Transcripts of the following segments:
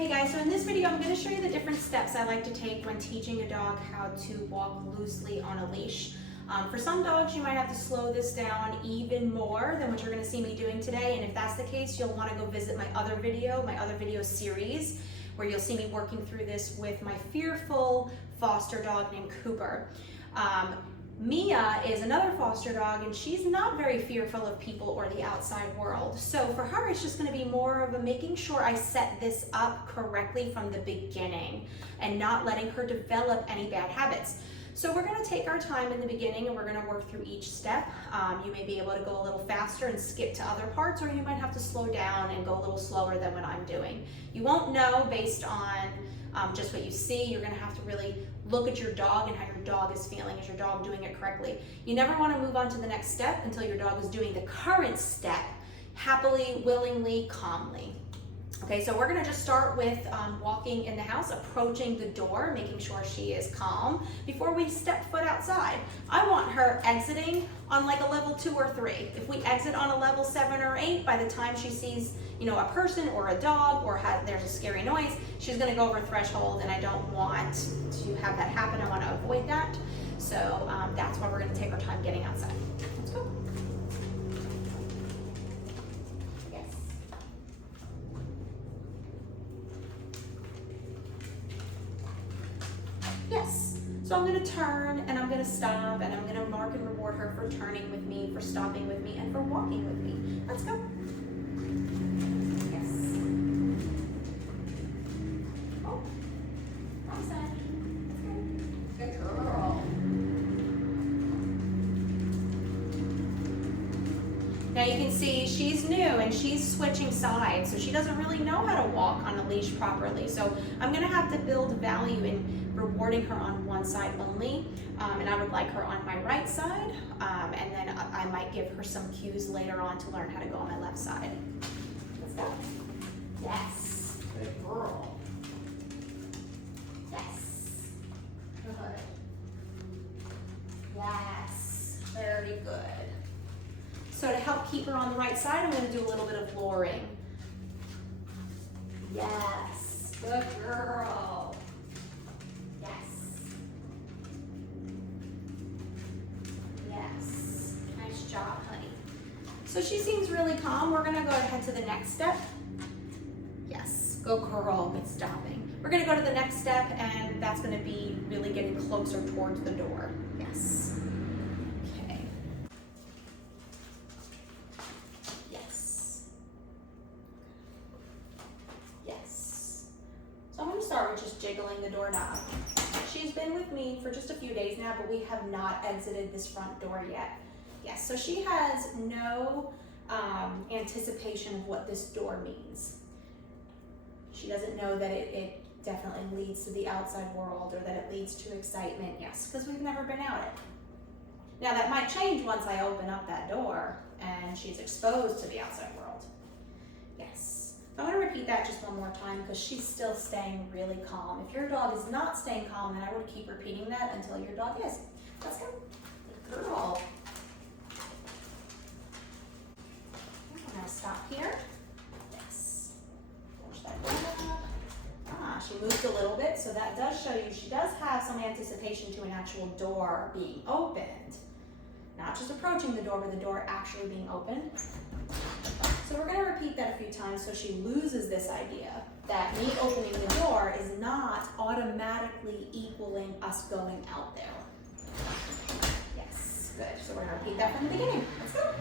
Hey guys, so in this video I'm going to show you the different steps I like to take when teaching a dog how to walk loosely on a leash. For some dogs you might have to slow this down even more than what you're going to see me doing today, and if that's the case you'll want to go visit my other video series where you'll see me working through this with my fearful foster dog named Cooper. Mia is another foster dog and she's not very fearful of people or the outside world. So for her, it's just gonna be more of a making sure I set this up correctly from the beginning and not letting her develop any bad habits. So we're gonna take our time in the beginning and we're gonna work through each step. You may be able to go a little faster and skip to other parts, or you might have to slow down and go a little slower than what I'm doing. You won't know based on just what you see. You're gonna have to really look at your dog and how your dog is feeling. Is your dog doing it correctly? You never wanna move on to the next step until your dog is doing the current step happily, willingly, calmly. Okay, so we're gonna just start with walking in the house, approaching the door, making sure she is calm before we step foot outside. I want her exiting on like a level 2 or 3. If we exit on a level 7 or 8, by the time she sees, a person or a dog or there's a scary noise, she's gonna go over threshold, and I don't want to have that happen. I wanna avoid that. So that's why we're gonna take our time getting outside. Let's go. Yes. So I'm going to turn and I'm going to stop and I'm going to mark and reward her for turning with me, for stopping with me, and for walking with me. Let's go. Yes. Oh. Wrong side. Let's go. Good girl. Now you can see she's new and she's switching sides, so she doesn't really know how to walk on a leash properly. So I'm going to have to build value in rewarding her on one side only, and I would like her on my right side, and then I might give her some cues later on to learn how to go on my left side. Let's go. Yes. Good girl. Yes. Good. Yes. Very good. So to help keep her on the right side, I'm going to do a little bit of luring. Yes. Good girl. Job, honey. So she seems really calm. We're gonna go ahead to the next step. Yes, go girl, good stopping. We're gonna go to the next step, and that's gonna be really getting closer towards the door. Yes. Okay. Yes. Yes. So I'm gonna start with just jiggling the doorknob. She's been with me for just a few days now, but we have not exited this front door yet. Yes, so she has no anticipation of what this door means. She doesn't know that it definitely leads to the outside world or that it leads to excitement. Yes, because we've never been out it. Now that might change once I open up that door and she's exposed to the outside world. Yes. I'm going to repeat that just one more time because she's still staying really calm. If your dog is not staying calm, then I would keep repeating that until your dog is. Let's go. Good girl. Now stop here. Yes. Push that door up. She moved a little bit, so that does show you she does have some anticipation to an actual door being opened. Not just approaching the door, but the door actually being opened. So we're going to repeat that a few times so she loses this idea that me opening the door is not automatically equaling us going out there. Yes, good. So we're going to repeat that from the beginning. Let's go.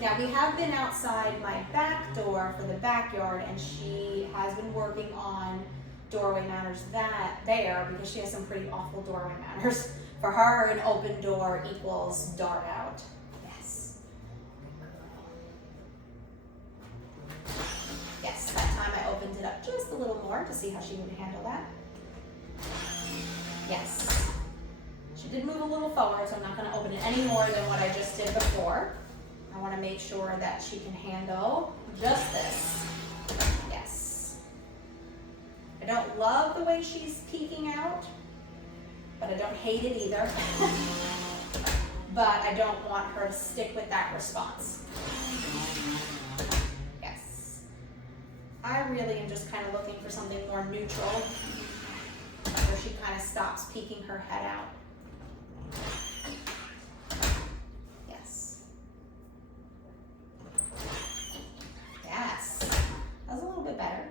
Now we have been outside my back door for the backyard, and she has been working on doorway manners there because she has some pretty awful doorway manners. For her, an open door equals dart out. Yes. Yes, that time I opened it up just a little more to see how she would handle that. Yes. She did move a little forward, so I'm not going to open it any more than what I just did before. I want to make sure that she can handle just this. Yes. I don't love the way she's peeking out, but I don't hate it either. But I don't want her to stick with that response. I really am just kind of looking for something more neutral, where she kind of stops peeking her head out. Yes. Yes. That was a little bit better.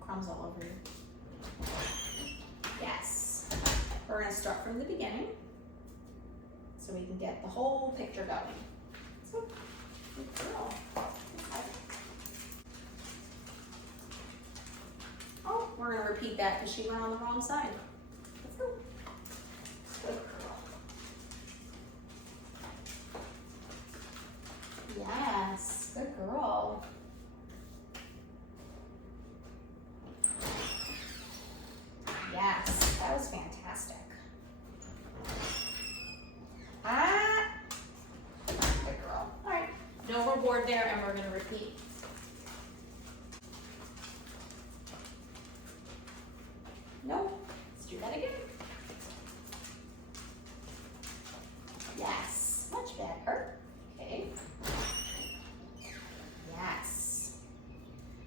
Crumbs all over you. Yes. We're going to start from the beginning so we can get the whole picture going. So, good girl. Oh, we're going to repeat that because she went on the wrong side. Let's go. Good girl. Yes, good girl. Yes, that was fantastic. Ah, good girl. All right, no reward there, and we're going to repeat. No, let's do that again. Yes, much better. Okay. Yes.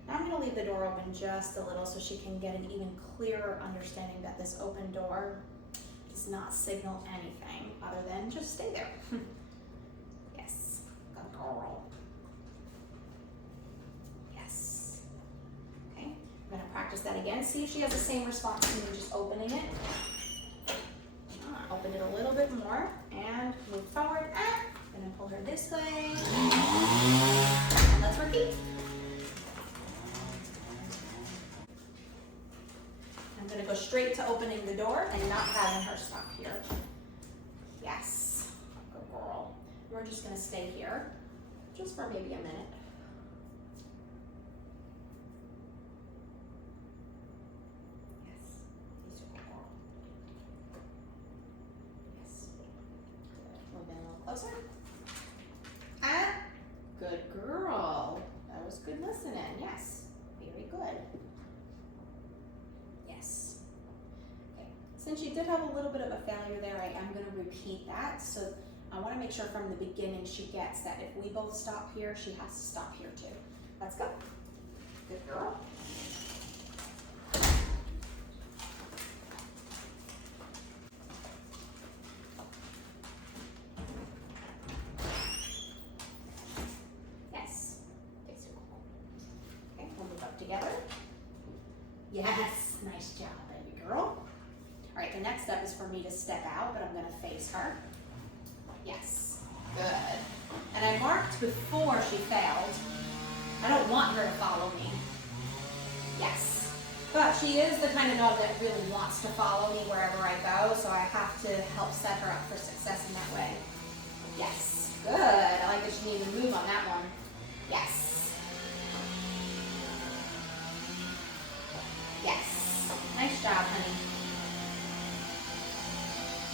Now I'm going to leave the door open just a little so she can get an even clearer understanding that this open door does not signal anything other than just stay there. Yes, good girl. Yes. Okay, I'm going to practice that again. See if she has the same response to me just opening it. Open it a little bit more and move forward. And then pull her this way. And let's repeat. I'm going to go straight to opening the door and not having her stop here. Yes, good girl. We're just going to stay here just for maybe a minute. Yes, he's a good girl. Yes, good. Move in a little closer. Good girl. That was good listening. Yes, very good. Yes. Okay. Since you did have a little bit of a failure there, I am going to repeat that. So I want to make sure from the beginning she gets that if we both stop here, she has to stop here too. Let's go. Good girl. Yes. Okay, we'll move up together. Yes, nice job, baby girl. All right, the next step is for me to step out, but I'm going to face her. Yes, good. And I marked before she failed. I don't want her to follow me. Yes, but she is the kind of dog that really wants to follow me wherever I go, so I have to help set her up for success in that way. Yes, good. I like that she didn't even move on that one. Yes. Yes. Nice job, honey.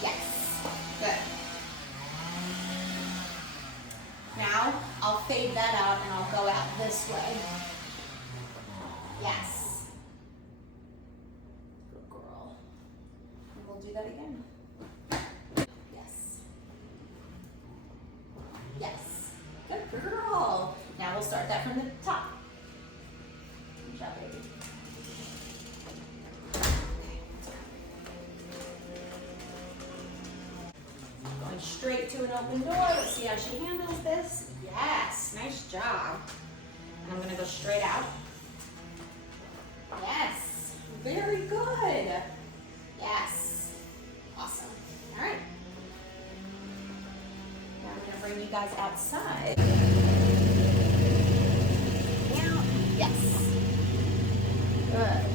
Yes. Good. Now, I'll fade that out and I'll go out this way. Yes. Good girl. And we'll do that again. Yes. Yes. Good girl. Now we'll start that from the top. Good job, baby. Going straight to an open door. Let's see how she handles this. Yes, nice job. And I'm going to go straight out. Yes, very good. Yes, awesome. All right. Now I'm going to bring you guys outside. Now, yes. Good.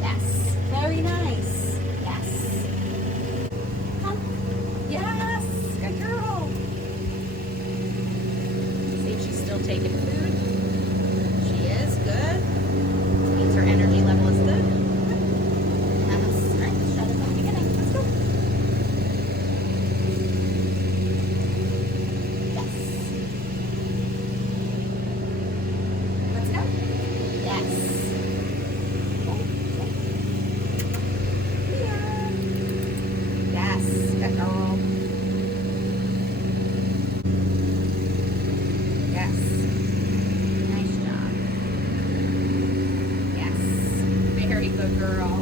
Yes, very nice. Yes. Come. Yes, good girl. See if she's still taking food. She is, good. Means her energy level is good. Yes, all right, let's try this at the beginning. Let's go. Yes. Good girl.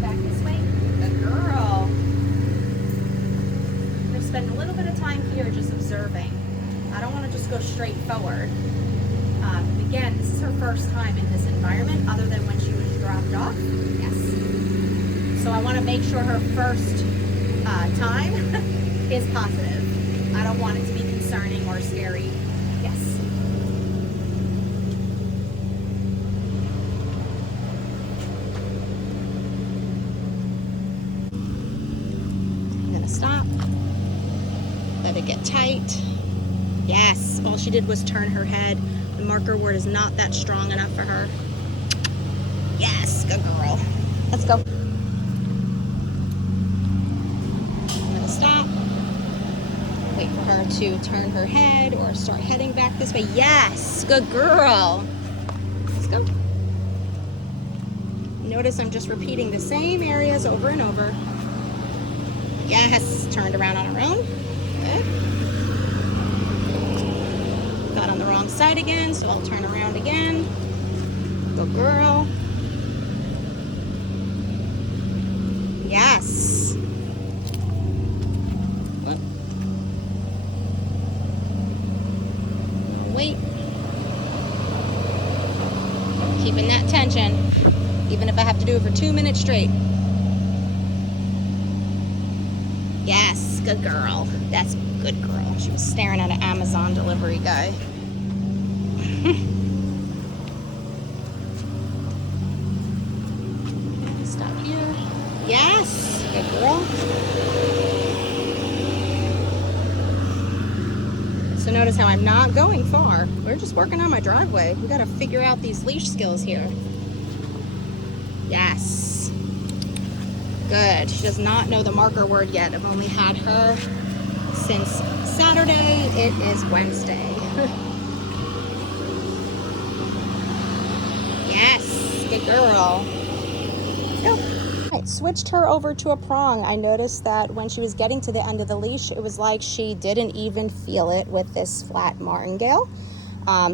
Back this way. Good girl. I'm going to spend a little bit of time here just observing. I don't want to just go straight forward. Again, this is her first time in this environment other than when she was dropped off. Yes. So I want to make sure her first time is positive. I don't want it to be concerning or scary. Yes. I'm going to stop. Let it get tight. Yes, all she did was turn her head. The marker word is not that strong enough for her. Yes, good girl. Let's go. I'm gonna stop. Wait for her to turn her head or start heading back this way. Yes, good girl. Let's go. Notice I'm just repeating the same areas over and over. Yes, turned around on her own. Good. Got on the wrong side again, so I'll turn around again. Good girl. Yes. What? Wait. Keeping that tension, even if I have to do it for 2 minutes straight. Yes, good girl. That's good girl. She was staring at an Amazon delivery guy. Stop here. Yes, good girl. So notice how I'm not going far. We're just working on my driveway. We gotta figure out these leash skills here. Yes. Good. She does not know the marker word yet. I've only had her since Saturday. It is Wednesday. Yes, good girl. Go. Right, switched her over to a prong. I noticed that when she was getting to the end of the leash, it was like she didn't even feel it with this flat martingale.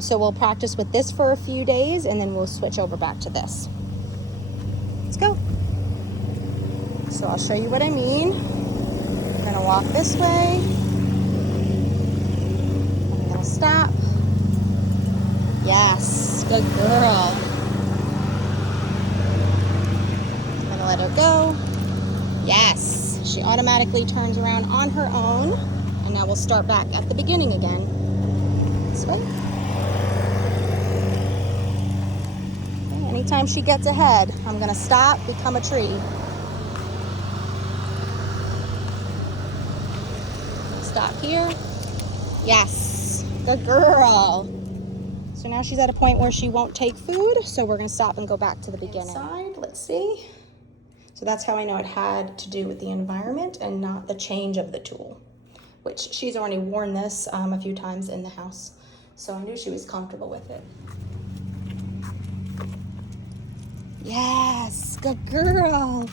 So we'll practice with this for a few days and then we'll switch over back to this. Let's go. So I'll show you what I mean. I'm gonna walk this way. I'm gonna stop. Yes, good girl. I'm gonna let her go. Yes, she automatically turns around on her own. And now we'll start back at the beginning again. This way. Okay, anytime she gets ahead, I'm gonna stop, become a tree. Stop here. Yes, good girl. So now she's at a point where she won't take food, so we're gonna stop and go back to the beginning. Inside, let's see. So that's how I know it had to do with the environment and not the change of the tool, which she's already worn this a few times in the house. So I knew she was comfortable with it. Yes, good girl.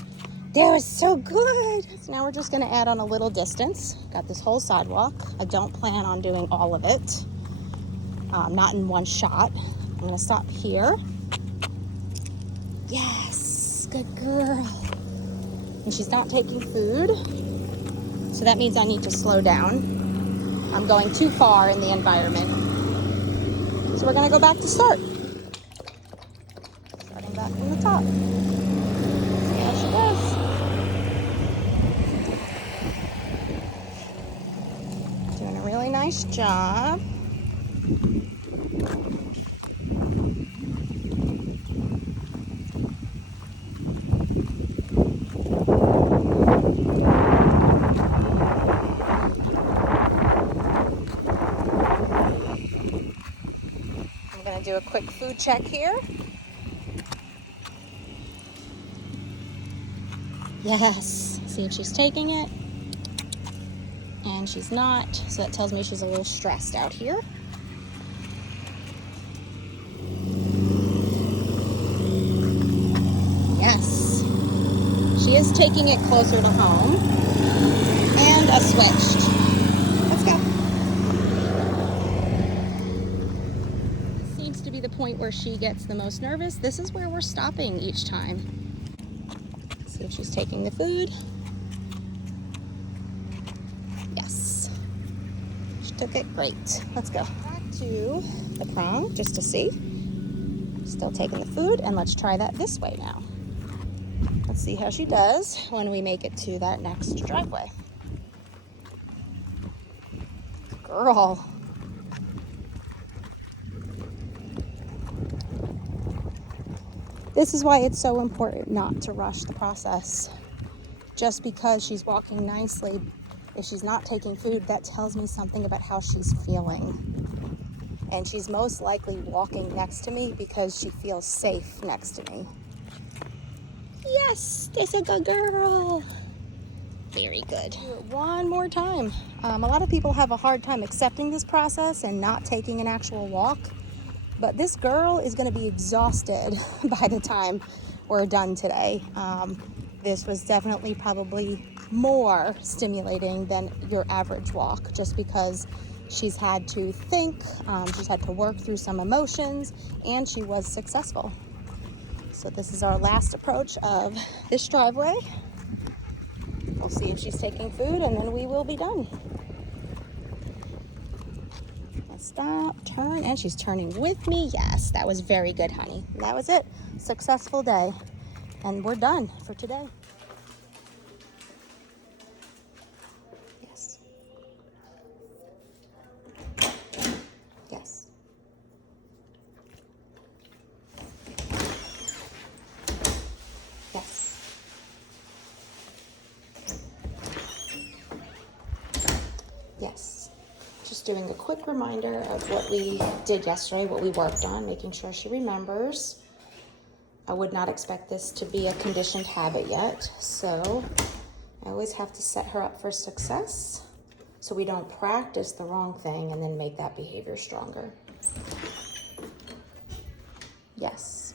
That was so good. So now we're just gonna add on a little distance. Got this whole sidewalk. I don't plan on doing all of it. Not in one shot. I'm gonna stop here. Yes, good girl. And she's not taking food. So that means I need to slow down. I'm going too far in the environment. So we're gonna go back to start. Starting back from the top. See how she does. Doing a really nice job. Do a quick food check here. Yes, see if she's taking it. And she's not, so that tells me she's a little stressed out here. Yes, she she is taking it closer to home. And a switched. Let's go. Seems to be the point where she gets the most nervous. This is where we're stopping each time. See if she's taking the food. Yes. She took it. Great. Let's go. Back to the prong just to see. Still taking the food, and let's try that this way now. Let's see how she does when we make it to that next driveway. Girl. This is why it's so important not to rush the process. Just because she's walking nicely, if she's not taking food, that tells me something about how she's feeling. And she's most likely walking next to me because she feels safe next to me. Yes, that's a good girl. Very good. Do it one more time. A lot of people have a hard time accepting this process and not taking an actual walk. But this girl is going to be exhausted by the time we're done today. This was definitely probably more stimulating than your average walk, just because she's had to think, she's had to work through some emotions, and she was successful. So this is our last approach of this driveway. We'll see if she's taking food, and then we will be done. Let's stop, turn, and she's turning with me. Yes, that was very good, honey. That was it. Successful day. And we're done for today. Yes. Yes. Yes. Yes. Just doing a quick reminder of what we did yesterday, what we worked on, making sure she remembers. I would not expect this to be a conditioned habit yet, so I always have to set her up for success so we don't practice the wrong thing and then make that behavior stronger. Yes.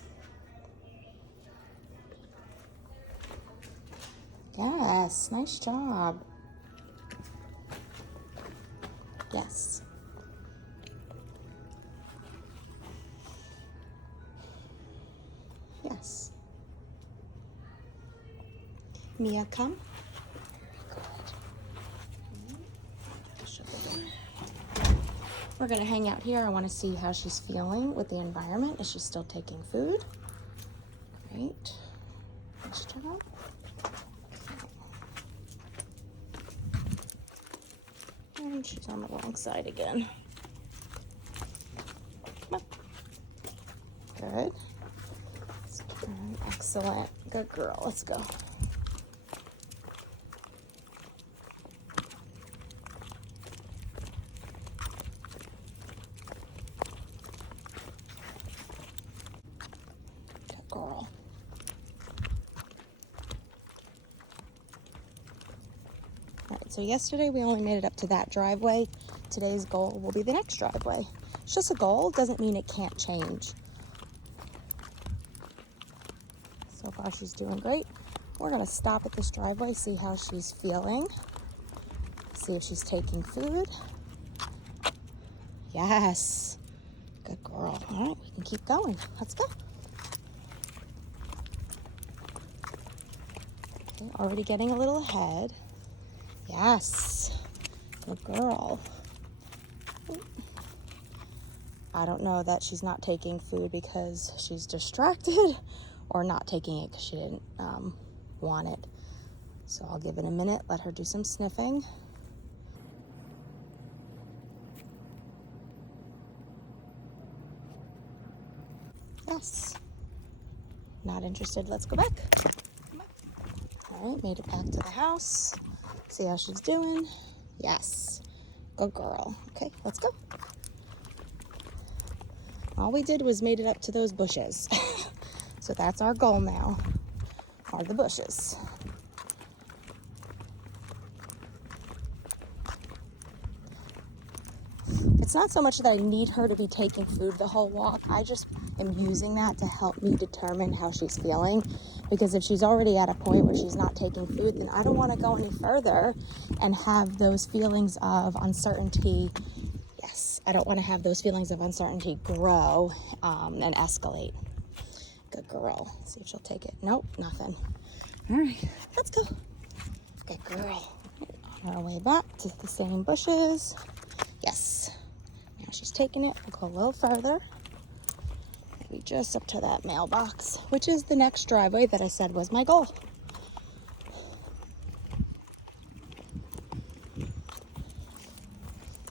Yes, nice job. Yes. Yes. Mia, come. We're going to hang out here. I want to see how she's feeling with the environment. Is she still taking food? Great. Nice job. And she's on the wrong side again. Come on. Good. Let's turn. Excellent. Good girl. Let's go. Good girl. All right, so yesterday we only made it up to that driveway. Today's goal will be the next driveway. It's just a goal, doesn't mean it can't change. So far she's doing great. We're gonna stop at this driveway, see how she's feeling, see if she's taking food. Yes, good girl. All right, we can keep going. Let's go. Okay, already getting a little ahead. Yes, good girl. I don't know that she's not taking food because she's distracted or not taking it because she didn't want it. So I'll give it a minute, let her do some sniffing. Yes. Not interested. Let's go back. All right, made it back to the house. See how she's doing. Yes. Good girl. Okay, let's go. All we did was made it up to those bushes. So that's our goal now, are the bushes. it's not so much that I need her to be taking food the whole walk. I just am using that to help me determine how she's feeling. Because if she's already at a point where she's not taking food, then I don't want to go any further and have those feelings of uncertainty. Yes, I don't want to have those feelings of uncertainty grow and escalate. Good girl. See if she'll take it. Nope, nothing. All right, let's go. Good girl. On our way back to the same bushes. Yes. Now she's taking it. We'll go a little further. Maybe just up to that mailbox, which is the next driveway that I said was my goal.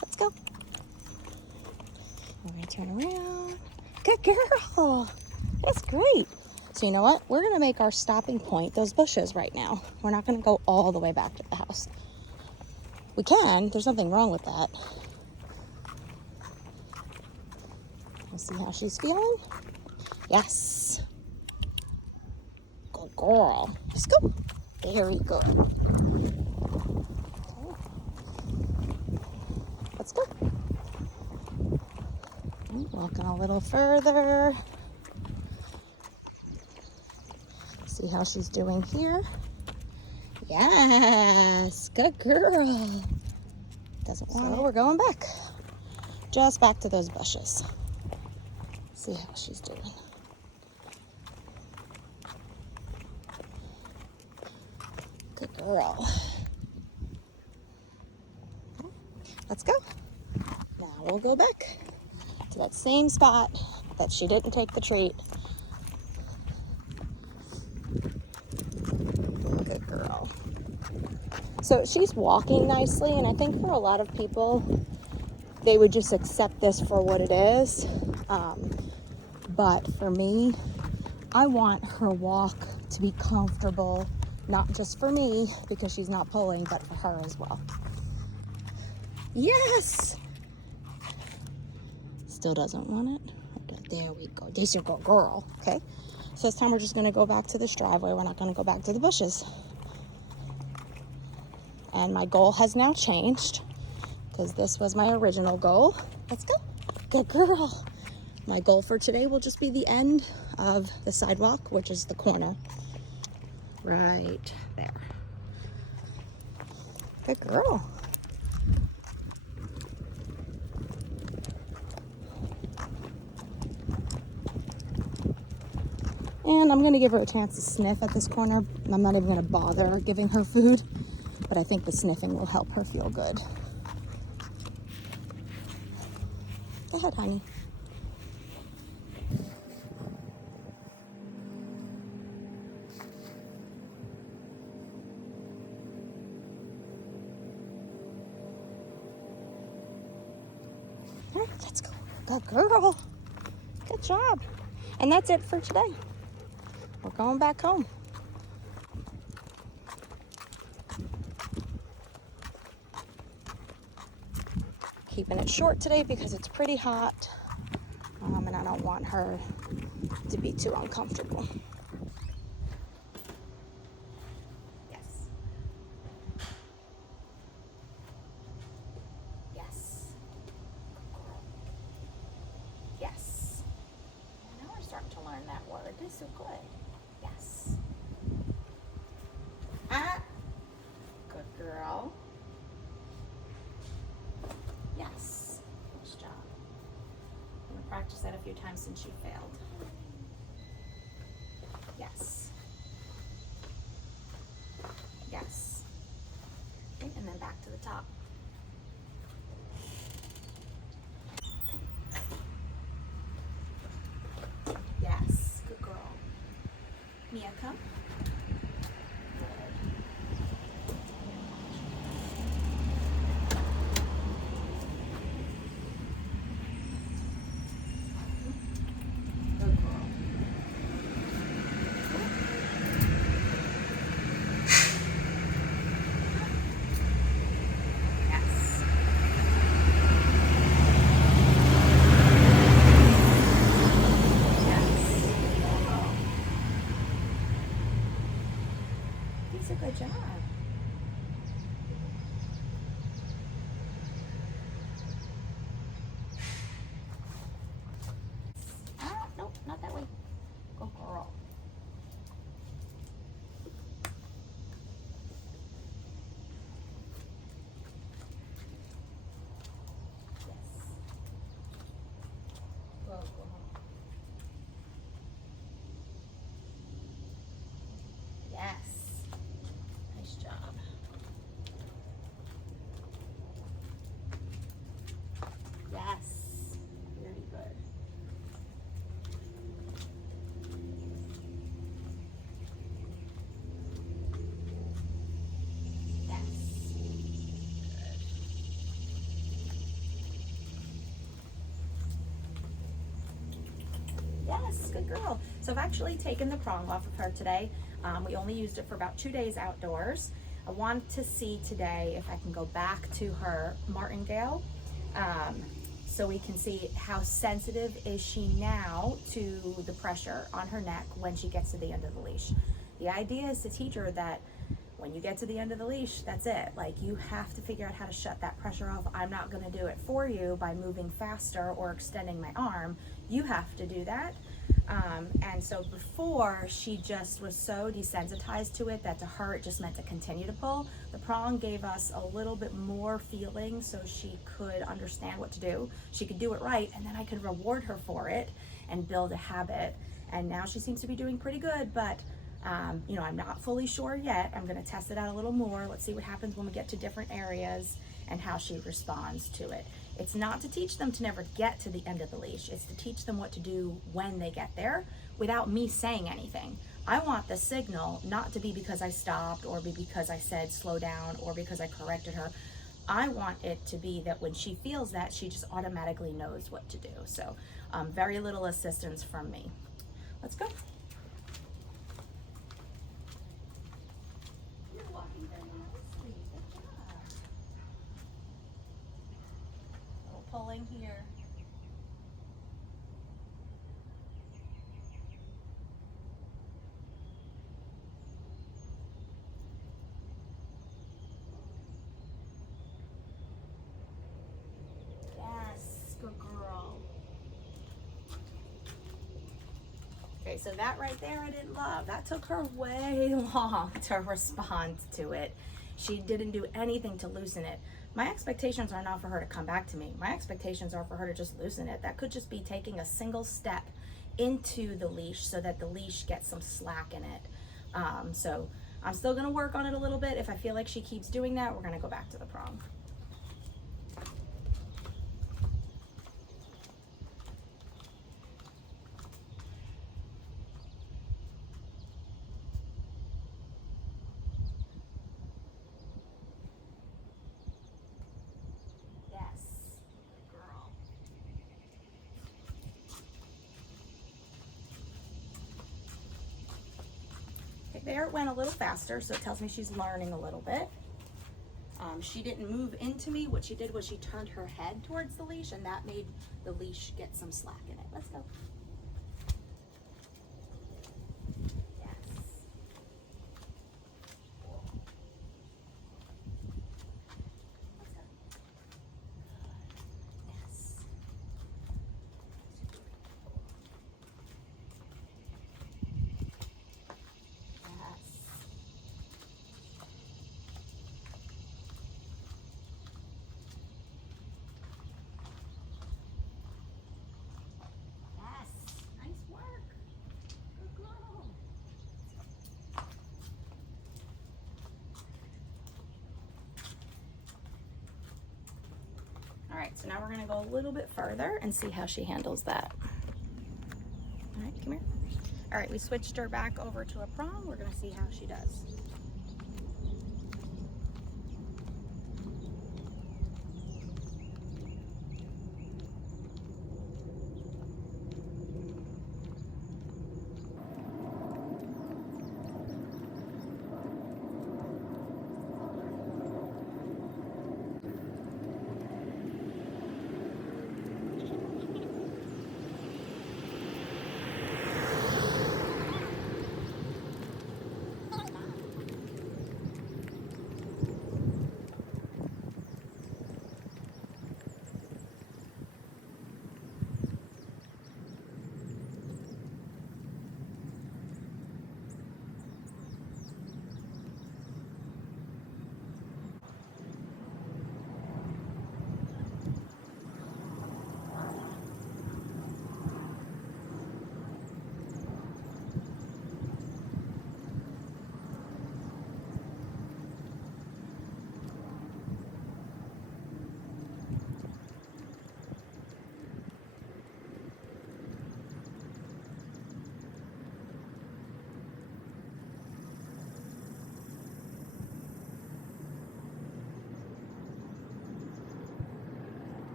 Let's go. We're going to turn around. Good girl. That's great. So you know what? We're going to make our stopping point those bushes right now. We're not going to go all the way back to the house. We can. There's nothing wrong with that. We'll see how she's feeling. Yes. Good girl. Let's go. Very good. Okay. Let's go. Walking a little further. See how she's doing here. Yes, good girl. Doesn't want it. We're going back. Just back to those bushes. See how she's doing. Good girl. Let's go. Now we'll go back to that same spot that she didn't take the treat. Good girl. So she's walking nicely, and I think for a lot of people, they would just accept this for what it is. But for me, I want her walk to be comfortable, not just for me, because she's not pulling, but for her as well. Yes! Still doesn't want it. Okay, there we go. This is a good girl. Okay, so this time we're just going to go back to this driveway. We're not going to go back to the bushes. And my goal has now changed, because this was my original goal. Let's go. Good girl. My goal for today will just be the end of the sidewalk, which is the corner. Right there. Good girl. And I'm going to give her a chance to sniff at this corner. I'm not even going to bother giving her food, but I think the sniffing will help her feel good. Go ahead, honey. All right, let's go. Good girl. Good job. And that's it for today. We're going back home. Keeping it short today because it's pretty hot, and I don't want her to be too uncomfortable. Yes. Yes. Yes. Now we're starting to learn that word. This is so good. Yes. Ah. Good girl. Yes. Nice job. I'm going to practice that a few times since you failed. Yes. Yes. Okay, and then back to the top. Yes. Good girl. Mia, come. Yes, good girl. So I've actually taken the prong off of her today. We only used it for about 2 days outdoors. I want to see today if I can go back to her martingale, so we can see how sensitive is she now to the pressure on her neck when she gets to the end of the leash. The idea is to teach her that when you get to the end of the leash, that's it. Like, you have to figure out how to shut that pressure off. I'm not going to do it for you by moving faster or extending my arm. You have to do that. And so before, she just was so desensitized to it that to her it just meant to continue to pull. The prong gave us a little bit more feeling so she could understand what to do. She could do it right, and then I could reward her for it and build a habit. And now she seems to be doing pretty good, but you know, I'm not fully sure yet. I'm going to test it out a little more. Let's see what happens when we get to different areas and how she responds to it. It's not to teach them to never get to the end of the leash. It's to teach them what to do when they get there without me saying anything. I want the signal not to be because I stopped or be because I said slow down or because I corrected her. I want it to be that when she feels that, she just automatically knows what to do. So very little assistance from me. Let's go. You're walking very nicely. Good job. A little pulling here. Yes, good girl. Okay, so that right there I didn't love. That took her way long to respond to it. She didn't do anything to loosen it. My expectations are not for her to come back to me. My expectations are for her to just loosen it. That could just be taking a single step into the leash so that the leash gets some slack in it. So I'm still gonna work on it a little bit. If I feel like she keeps doing that, we're gonna go back to the prong. Yes, good girl. Okay, there it went a little faster, so it tells me she's learning a little bit. She didn't move into me. What she did was she turned her head towards the leash, and that made the leash get some slack in it. Let's go. Yes. Let's go. Yes. Yes. Yes. Nice work. Good girl. All right, so now we're gonna go a little bit further and see how she handles that. All right, come here. All right, we switched her back over to a prong. We're gonna see how she does.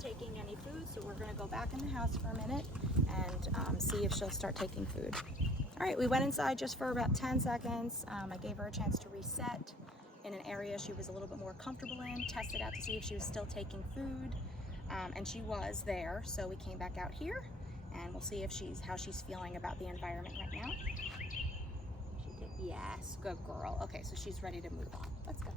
taking any food, so we're gonna go back in the house for a minute and see if she'll start taking food. All right, we went inside just for about 10 seconds. I gave her a chance to reset in an area she was a little bit more comfortable in, tested out to see if she was still taking food, and she was there. So we came back out here, and we'll see if how she's feeling about the environment right now. She did, yes, good girl. Okay, so she's ready to move on. Let's go.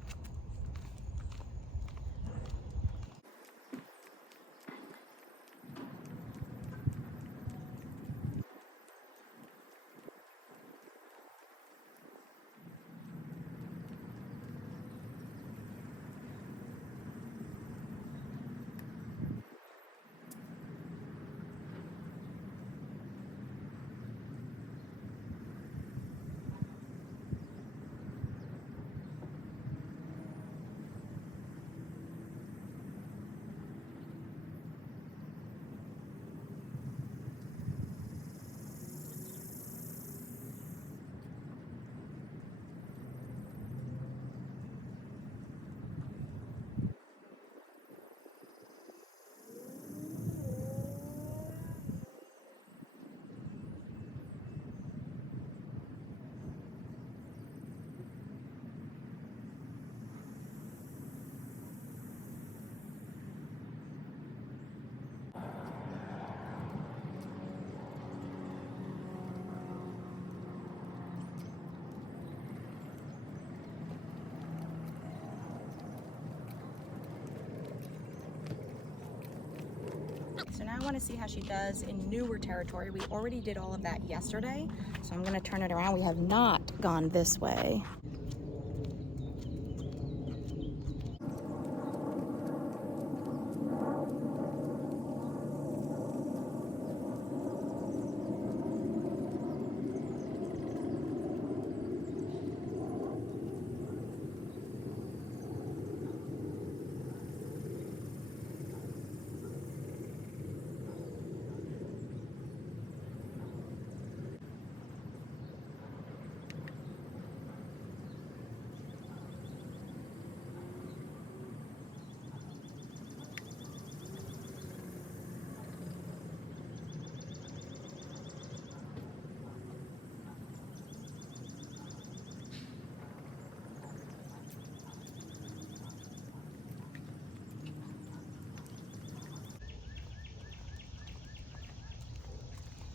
So now I want to see how she does in newer territory. We already did all of that yesterday, so I'm going to turn it around. We have not gone this way.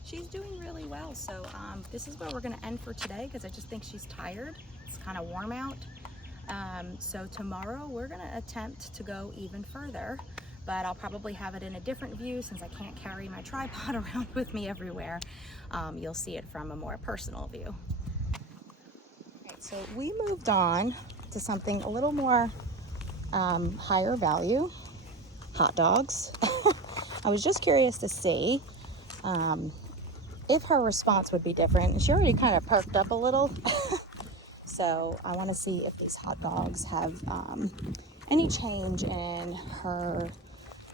She's doing really well, so this is where we're going to end for today because I just think she's tired. It's kind of warm out. So tomorrow we're going to attempt to go even further, but I'll probably have it in a different view since I can't carry my tripod around with me everywhere. You'll see it from a more personal view. Right, so we moved on to something a little more higher value, hot dogs. I was just curious to see if her response would be different. She already kind of perked up a little. So I want to see if these hot dogs have any change in her,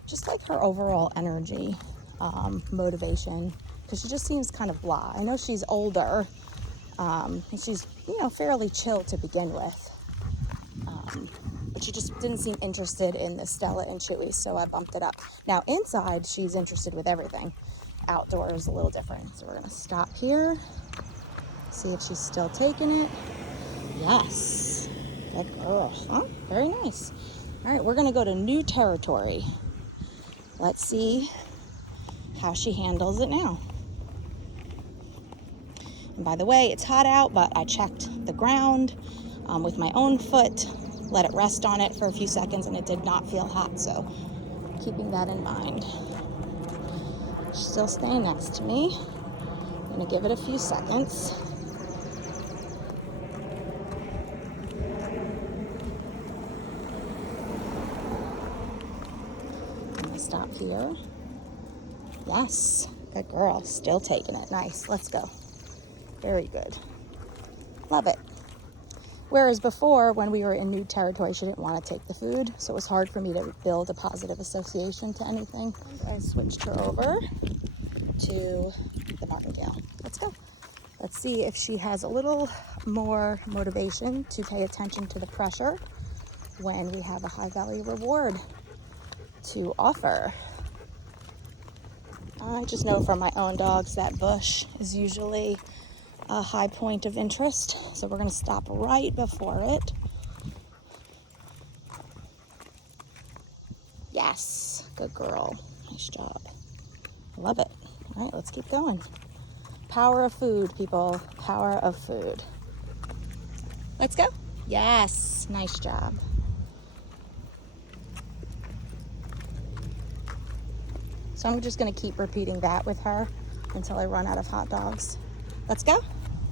just like her overall energy, motivation, because she just seems kind of blah. I know she's older, and she's, you know, fairly chill to begin with, but she just didn't seem interested in the Stella and Chewy, so I bumped it up. Now inside, she's interested with everything. Outdoors, a little different. So we're gonna stop here, see if she's still taking it. Yes, good girl. Oh, very nice. All right, we're gonna go to new territory. Let's see how she handles it now. And by the way, it's hot out, but I checked the ground with my own foot, let it rest on it for a few seconds, and it did not feel hot, so keeping that in mind. She's still staying next to me. I'm gonna give it a few seconds. I'm gonna stop here. Yes, good girl, still taking it. Nice, let's go. Very good. Love it. Whereas before, when we were in new territory, she didn't want to take the food, so it was hard for me to build a positive association to anything. I switched her over to the martingale. Let's go. Let's see if she has a little more motivation to pay attention to the pressure when we have a high value reward. to offer. I just know from my own dogs that bush is usually a high point of interest, so we're going to stop right before it. Yes, good girl. Nice job. Love it. All right, let's keep going. Power of food, people. Power of food. Let's go. Yes, nice job. So I'm just going to keep repeating that with her until I run out of hot dogs. Let's go.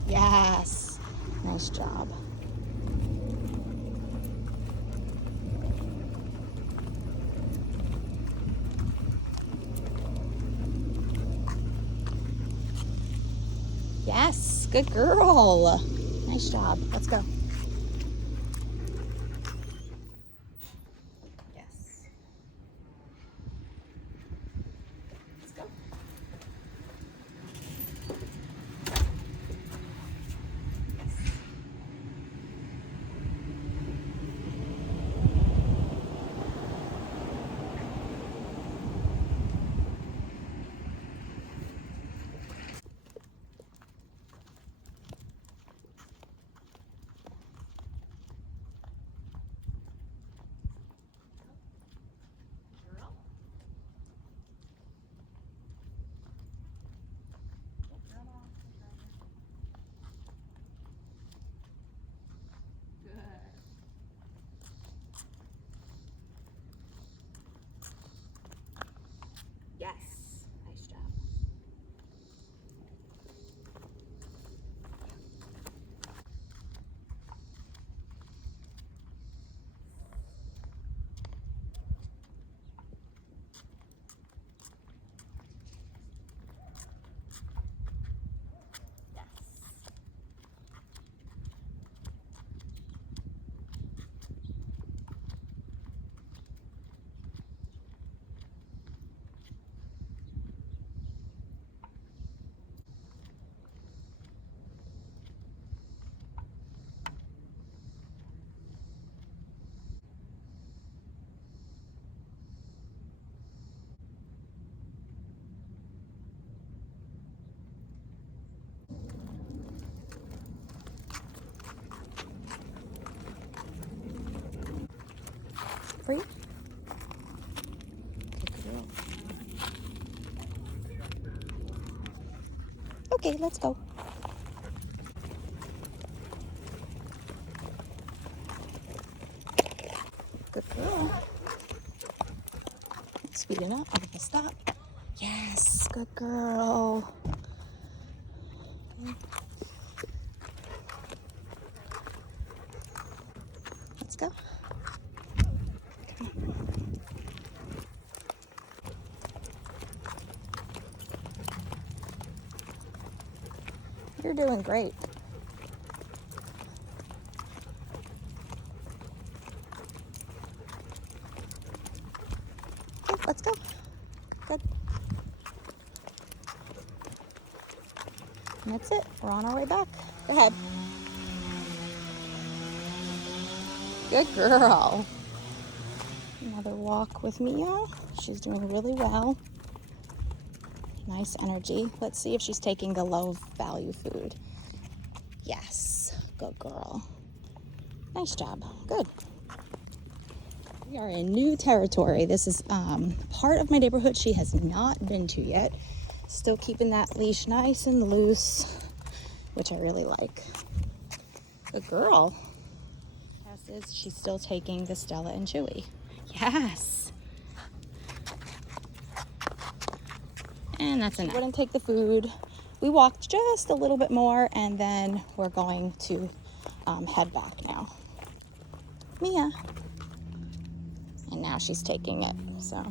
Yes, nice job. Yes, good girl. Nice job. Let's go. Yes. Let's go. Yes, nice job. Yes. Free? Okay, let's go. Good girl. Speeding up. I'm gonna stop. Yes, good girl. Let's go. You're doing great. Okay, let's go. Good. And that's it. We're on our way back. Go ahead. Good girl. Another walk with Mia. She's doing really well. Nice energy. Let's see if she's taking the low value food. Yes, good girl. Nice job. Good. We are in new territory. This is part of my neighborhood she has not been to yet. Still keeping that leash nice and loose, which I really like. Good girl. She's still taking the Stella and Chewy. Yes. And that's enough. Wouldn't take the food. We walked just a little bit more, and then we're going to head back now. Mia. And now she's taking it, so